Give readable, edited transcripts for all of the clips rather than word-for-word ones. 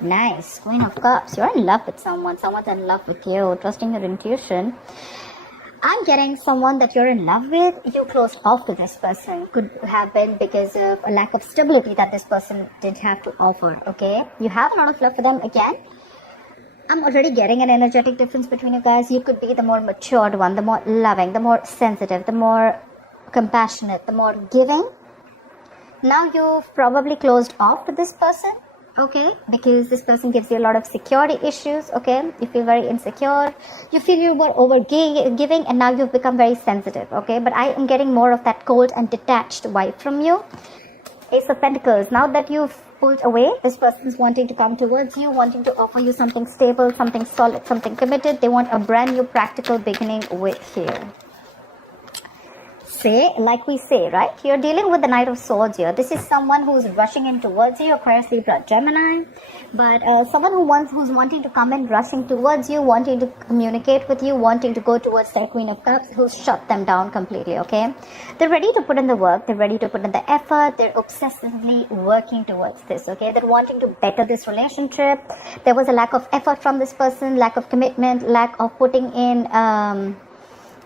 Nice. Queen of Cups. You're in love with someone. Someone's in love with you. Trusting your intuition. I'm getting someone that you're in love with. You closed off to this person. Could have been because of a lack of stability that this person did have to offer. Okay. You have a lot of love for them again. I'm already getting an energetic difference between you guys. You could be the more matured one, the more loving, the more sensitive, the more compassionate, the more giving. Now you've probably closed off to this person, okay, because this person gives you a lot of security issues, okay. You feel very insecure, you feel you were over giving, and now you've become very sensitive, okay. But I am getting more of that cold and detached vibe from you. Ace of Pentacles. Now that you've pulled away, this person is wanting to come towards you, wanting to offer you something stable, something solid, something committed. They want a brand new practical beginning with you. Say, like we say, right? You're dealing with the Knight of Swords here. This is someone who's rushing in towards you, Aquarius, Libra, Gemini. But someone who's wanting to come in, rushing towards you, wanting to communicate with you, wanting to go towards their Queen of Cups, who's shut them down completely, okay? They're ready to put in the work. They're ready to put in the effort. They're obsessively working towards this, okay? They're wanting to better this relationship. There was a lack of effort from this person, lack of commitment, lack of putting in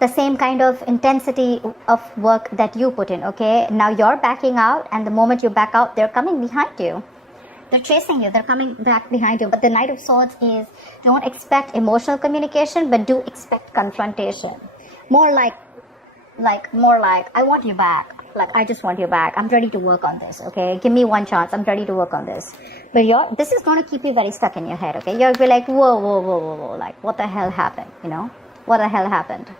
the same kind of intensity of work that you put in, okay? Now you're backing out, and the moment you back out, they're coming behind you. They're chasing you. They're coming back behind you. But the Knight of Swords is, don't expect emotional communication, but do expect confrontation. More like, I want you back. Like, I just want you back. I'm ready to work on this, okay? Give me one chance. I'm ready to work on this. But this is going to keep you very stuck in your head, okay? You'll be like, whoa. Like, what the hell happened, you know? What the hell happened?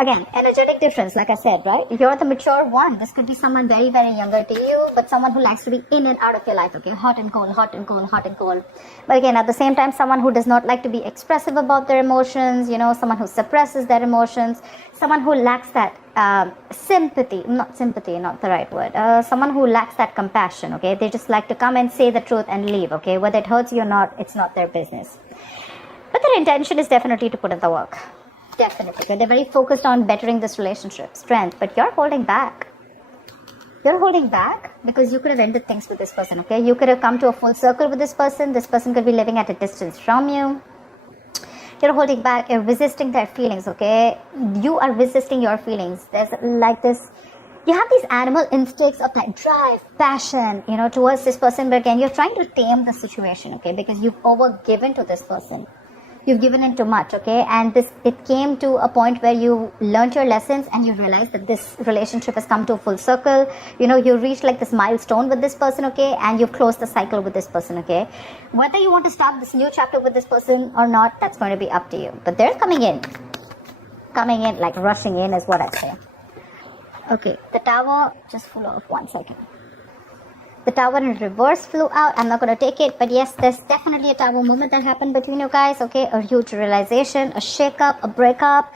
Again, energetic difference, like I said, right? You're the mature one. This could be someone very, very younger to you, but someone who likes to be in and out of your life, okay? Hot and cold, hot and cold, hot and cold. But again, at the same time, someone who does not like to be expressive about their emotions, you know, someone who suppresses their emotions, someone who lacks that sympathy, not the right word, someone who lacks that compassion, okay? They just like to come and say the truth and leave, okay? Whether it hurts you or not, it's not their business. But their intention is definitely to put in the work. Definitely. They're very focused on bettering this relationship, strength, but you're holding back. You're holding back because you could have ended things with this person, okay? You could have come to a full circle with this person. This person could be living at a distance from you. You're holding back. You're resisting their feelings, okay? You are resisting your feelings. There's like this, you have these animal instincts of that drive, passion, you know, towards this person. But again, you're trying to tame the situation, okay? Because you've overgiven to this person. You've given in too much, okay? And it came to a point where you learned your lessons and you realized that this relationship has come to a full circle. You know, you reached like this milestone with this person, okay? And you've closed the cycle with this person, okay? Whether you want to start this new chapter with this person or not, that's going to be up to you. But they're coming in, like rushing in is what I say. Okay, the Tower just flew off. 1 second. The Tower in reverse flew out. I'm not going to take it. But yes, there's definitely a Tower moment that happened between you guys. Okay, a huge realization, a shake-up, a breakup.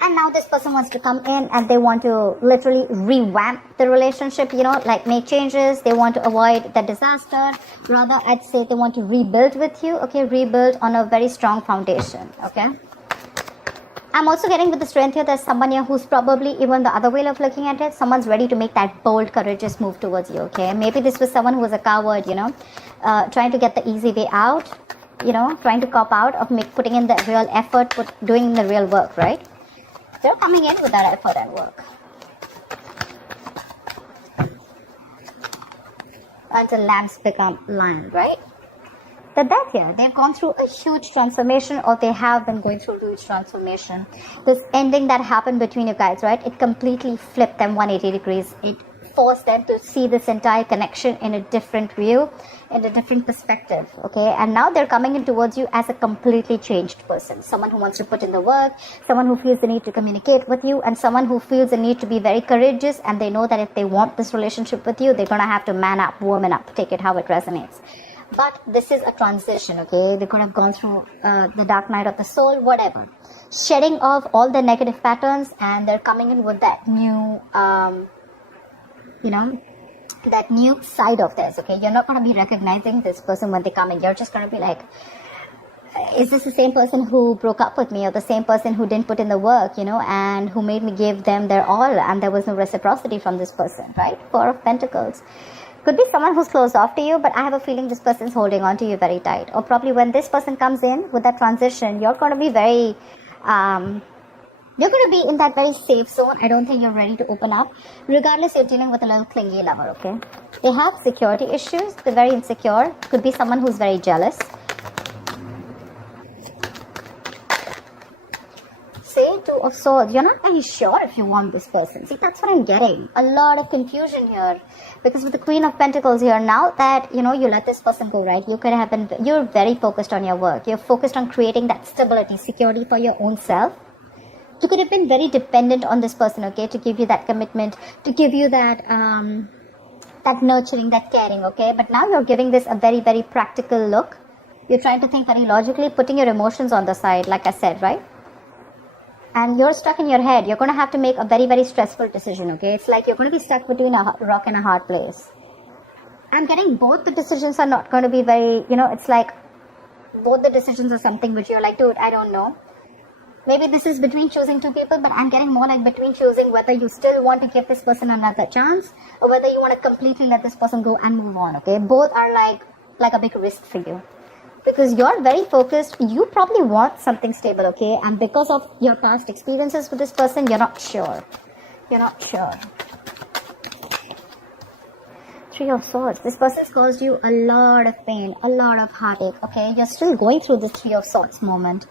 And now this person wants to come in and they want to literally revamp the relationship, you know, like make changes. They want to avoid the disaster. Rather, I'd say they want to rebuild with you. Okay, rebuild on a very strong foundation. Okay. I'm also getting with the strength here, there's someone here who's probably even the other way of looking at it. Someone's ready to make that bold, courageous move towards you, okay? Maybe this was someone who was a coward, you know, trying to get the easy way out, you know, trying to cop out of putting in the real effort, doing the real work, right? They're coming in with that effort and work. Until lambs become lions, right? The Death here, they've gone through a huge transformation, or they have been going through a huge transformation. This ending that happened between you guys, right? It completely flipped them 180 degrees. It forced them to see this entire connection in a different view, in a different perspective, okay? And now they're coming in towards you as a completely changed person. Someone who wants to put in the work, someone who feels the need to communicate with you, and someone who feels the need to be very courageous, and they know that if they want this relationship with you, they're going to have to man up, woman up, take it how it resonates. But this is a transition, okay? They could have gone through the dark night of the soul, whatever. Shedding off all the negative patterns, and they're coming in with that new, you know, that new side of theirs, okay? You're not going to be recognizing this person when they come in. You're just going to be like, is this the same person who broke up with me, or the same person who didn't put in the work, you know, and who made me give them their all, and there was no reciprocity from this person, right? Four of Pentacles. Could be someone who's closed off to you, but I have a feeling this person's holding on to you very tight. Or probably when this person comes in with that transition, you're going to be very, you're going to be in that very safe zone. I don't think you're ready to open up. Regardless, you're dealing with a little clingy lover, okay? They have security issues. They're very insecure. Could be someone who's very jealous. Say Two of Swords, you're not very sure if you want this person. See, that's what I'm getting. A lot of confusion here. Because with the Queen of Pentacles here, now that, you let this person go, right? You could have been, you're very focused on your work. You're focused on creating that stability, security for your own self. You could have been very dependent on this person, okay? To give you that commitment, to give you that, that nurturing, that caring, okay? But now you're giving this a very, very practical look. You're trying to think very logically, putting your emotions on the side, like I said, right? And you're stuck in your head. You're going to have to make a very, very stressful decision, okay? It's like you're going to be stuck between a rock and a hard place. I'm getting both the decisions are not going to be very, it's like both the decisions are something which you're like, dude, I don't know. Maybe this is between choosing two people, but I'm getting more like between choosing whether you still want to give this person another chance or whether you want to completely let this person go and move on, okay? Both are like a big risk for you. Because you're very focused, you probably want something stable, okay? And because of your past experiences with this person, you're not sure. You're not sure. Three of Swords. This person's caused you a lot of pain, a lot of heartache, okay? You're still going through this Three of Swords moment.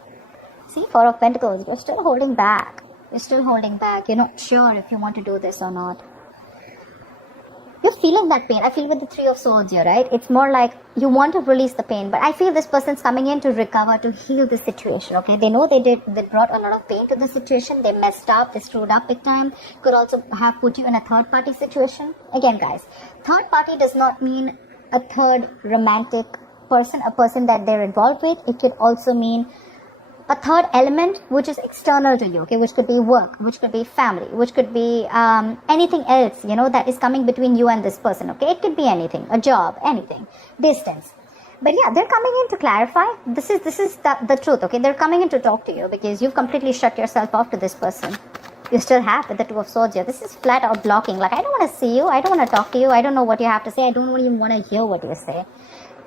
See, Four of Pentacles. You're still holding back. You're still holding back. You're not sure if you want to do this or not. You're feeling that pain. I feel with the Three of Swords here, right? It's more like you want to release the pain, but I feel this person's coming in to recover, to heal the situation, okay? They know they brought a lot of pain to the situation. They messed up, they screwed up big time. Could also have put you in a third party situation. Again, guys, third party does not mean a third romantic person, a person that they're involved with. It could also mean a third element which is external to you, okay, which could be work, which could be family, which could be anything else, that is coming between you and this person, okay? It could be anything, a job, anything, distance. But yeah, they're coming in to clarify. This is the truth, okay? They're coming in to talk to you because you've completely shut yourself off to this person. You still have with the Two of Swords here. This is flat out blocking. Like, I don't want to see you. I don't want to talk to you. I don't know what you have to say. I don't even want to hear what you say.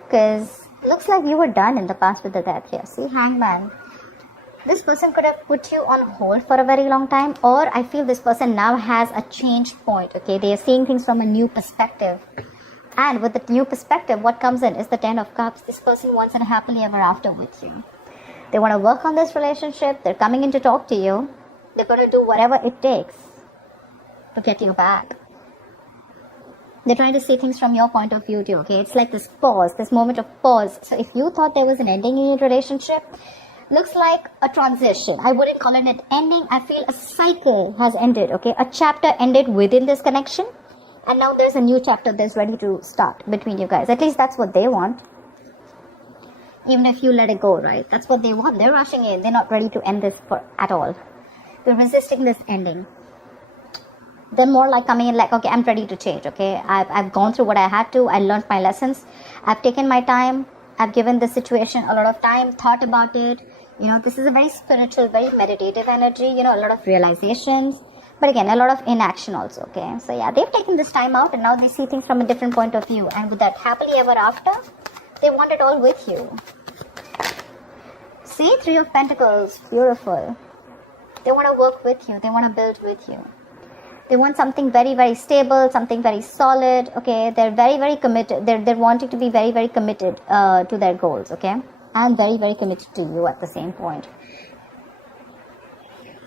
Because looks like you were done in the past with the Death here. See, Hangman. This person could have put you on hold for a very long time, or I feel this person now has a change point, okay? They are seeing things from a new perspective. And with the new perspective, what comes in is the Ten of Cups. This person wants a happily ever after with you. They want to work on this relationship. They're coming in to talk to you. They're going to do whatever it takes to get you back. They're trying to see things from your point of view too, okay? It's like this pause, this moment of pause. So if you thought there was an ending in your relationship, looks like a transition. I wouldn't call it an ending. I feel a cycle has ended, okay? A chapter ended within this connection. And now there's a new chapter that's ready to start between you guys. At least that's what they want. Even if you let it go, right? That's what they want. They're rushing in. They're not ready to end this at all. They're resisting this ending. They're more like coming in like, okay, I'm ready to change, okay? I've gone through what I had to. I learned my lessons. I've taken my time. I've given the situation a lot of time, thought about it. This is a very spiritual, very meditative energy, a lot of realizations. But again, a lot of inaction also, okay? So yeah, they've taken this time out and now they see things from a different point of view. And with that happily ever after, they want it all with you. See, Three of Pentacles, beautiful. They want to work with you. They want to build with you. They want something very, very stable, something very solid, okay? They're very, very committed. They're wanting to be very, very committed to their goals, okay? And very, very committed to you at the same point.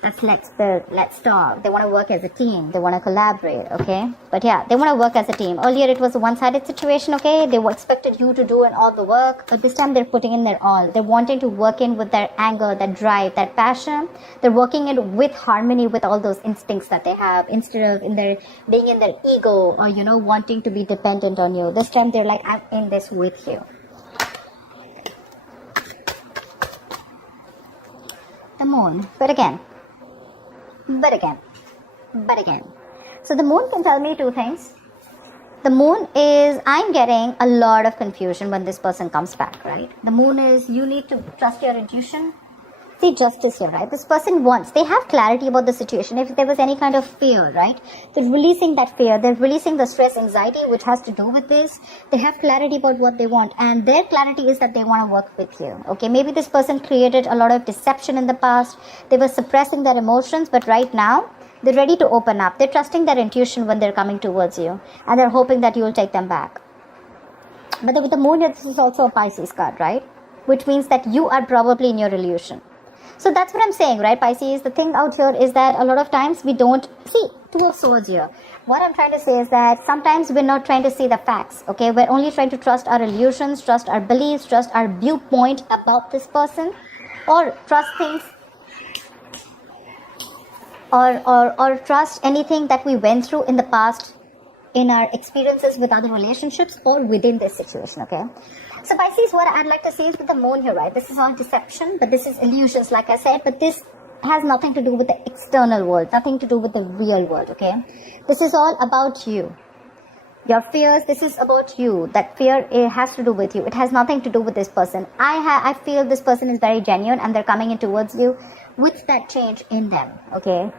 That's let's build, let's talk. They want to work as a team. They want to collaborate, okay? But yeah, they want to work as a team. Earlier it was a one-sided situation, okay? They expected you to do all the work. But this time they're putting in their all. They're wanting to work in with their anger, their drive, their passion. They're working in with harmony with all those instincts that they have. Instead of being in their ego or, wanting to be dependent on you. This time they're like, I'm in this with you. The Moon. But again. So the Moon can tell me two things. The Moon is, I'm getting a lot of confusion when this person comes back, right? The Moon is, you need to trust your intuition. See, justice here, right? This person wants, they have clarity about the situation. If there was any kind of fear, right? They're releasing that fear. They're releasing the stress, anxiety, which has to do with this. They have clarity about what they want. And their clarity is that they want to work with you. Okay, maybe this person created a lot of deception in the past. They were suppressing their emotions, but right now, they're ready to open up. They're trusting their intuition when they're coming towards you. And they're hoping that you'll take them back. But with the moon, this is also a Pisces card, right? Which means that you are probably in your illusion. So that's what I'm saying, right, Pisces? The thing out here is that a lot of times we don't see. Two of Swords here. What I'm trying to say is that sometimes we're not trying to see the facts, okay? We're only trying to trust our illusions, trust our beliefs, trust our viewpoint about this person, or trust things, or trust anything that we went through in the past, in our experiences with other relationships or within this situation, okay? So Pisces, what I'd like to say is with the moon here, right? This is all deception, but this is illusions, like I said, but this has nothing to do with the external world, nothing to do with the real world, okay? This is all about you. Your fears, this is about you. That fear, it has to do with you. It has nothing to do with this person. I feel this person is very genuine and they're coming in towards you with that change in them, okay?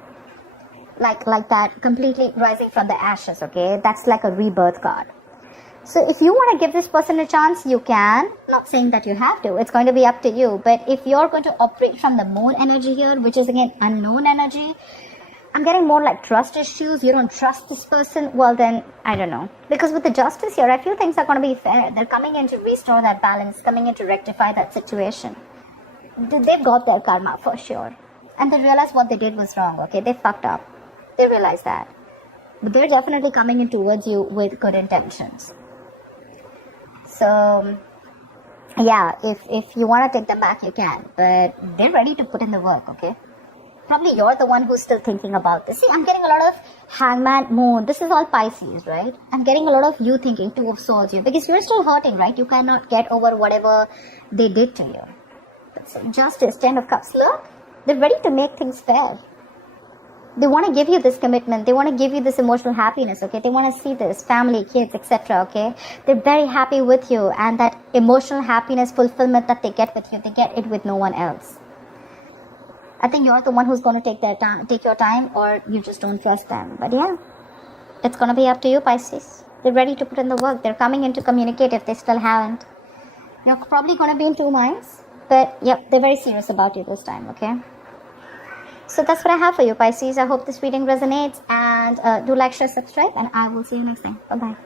Like that, completely rising from the ashes, okay? That's like a rebirth card. So if you want to give this person a chance, you can. Not saying that you have to. It's going to be up to you. But if you're going to operate from the moon energy here, which is again unknown energy, I'm getting more like trust issues. You don't trust this person. Well then, I don't know. Because with the justice here, I feel things are going to be fair. They're coming in to restore that balance, coming in to rectify that situation. They've got their karma for sure. And they realize what they did was wrong, okay? They fucked up. They realize that. But they're definitely coming in towards you with good intentions. So, yeah, if you want to take them back, you can. But they're ready to put in the work, okay? Probably you're the one who's still thinking about this. See, I'm getting a lot of Hangman, Moon. This is all Pisces, right? I'm getting a lot of you thinking, Two of Swords here. Because you're still hurting, right? You cannot get over whatever they did to you. So, Justice, Ten of Cups. Look, they're ready to make things fair. They want to give you this commitment. They want to give you this emotional happiness, okay? They want to see this, family, kids, etc., okay? They're very happy with you. And that emotional happiness, fulfillment that they get with you, they get it with no one else. I think you're the one who's going to take your time, or you just don't trust them. But yeah, it's going to be up to you, Pisces. They're ready to put in the work. They're coming in to communicate if they still haven't. You're probably going to be in two minds. But yep, they're very serious about you this time, okay? So that's what I have for you, Pisces. I hope this reading resonates, and do like, share, subscribe, and I will see you next time. Bye-bye.